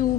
2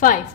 5.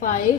5,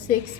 6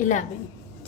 11.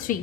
3.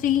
3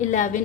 11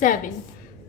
7.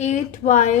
8y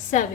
7.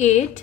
8,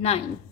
9.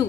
2.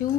2.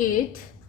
8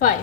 5.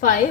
5,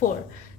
4.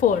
4.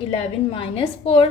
11 -4.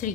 3.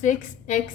6x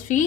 3.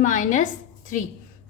-3.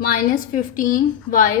-15y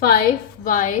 5y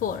4.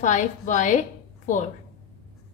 5y 4.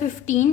15,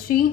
3.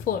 4.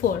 4.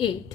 8.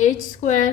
h²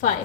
5.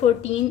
14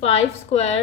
5²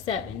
7.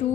2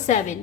7.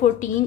14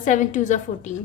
7 2 14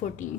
14.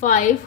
5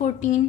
14.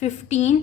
15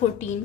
14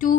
2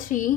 3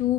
2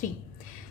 3.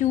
2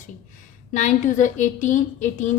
3. 9 2 18 18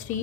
3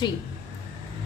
3.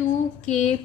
2k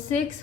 6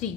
3.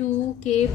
2k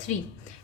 3.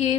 k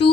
2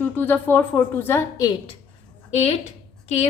2 2 4 4 2 8 8 k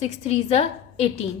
6 3 18.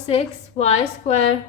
6 y²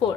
4.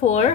4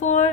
4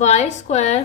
y²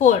4.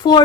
4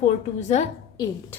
4 2 8.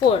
4.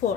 4.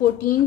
14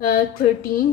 13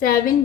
7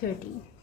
13.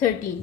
13.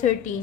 13,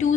2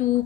2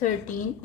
13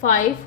5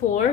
4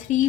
3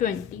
20.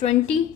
20,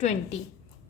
20.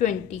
20.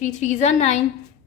3 3 9,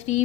3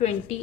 20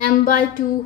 m/2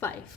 5.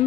m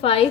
5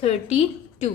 32.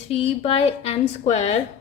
3/n²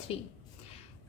3.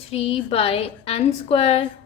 3/n²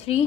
3.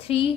3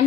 n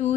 2.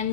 n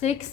6.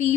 p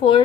4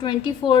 24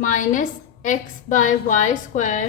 -x/y²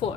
4.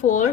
4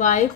y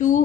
2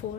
4.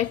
x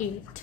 8.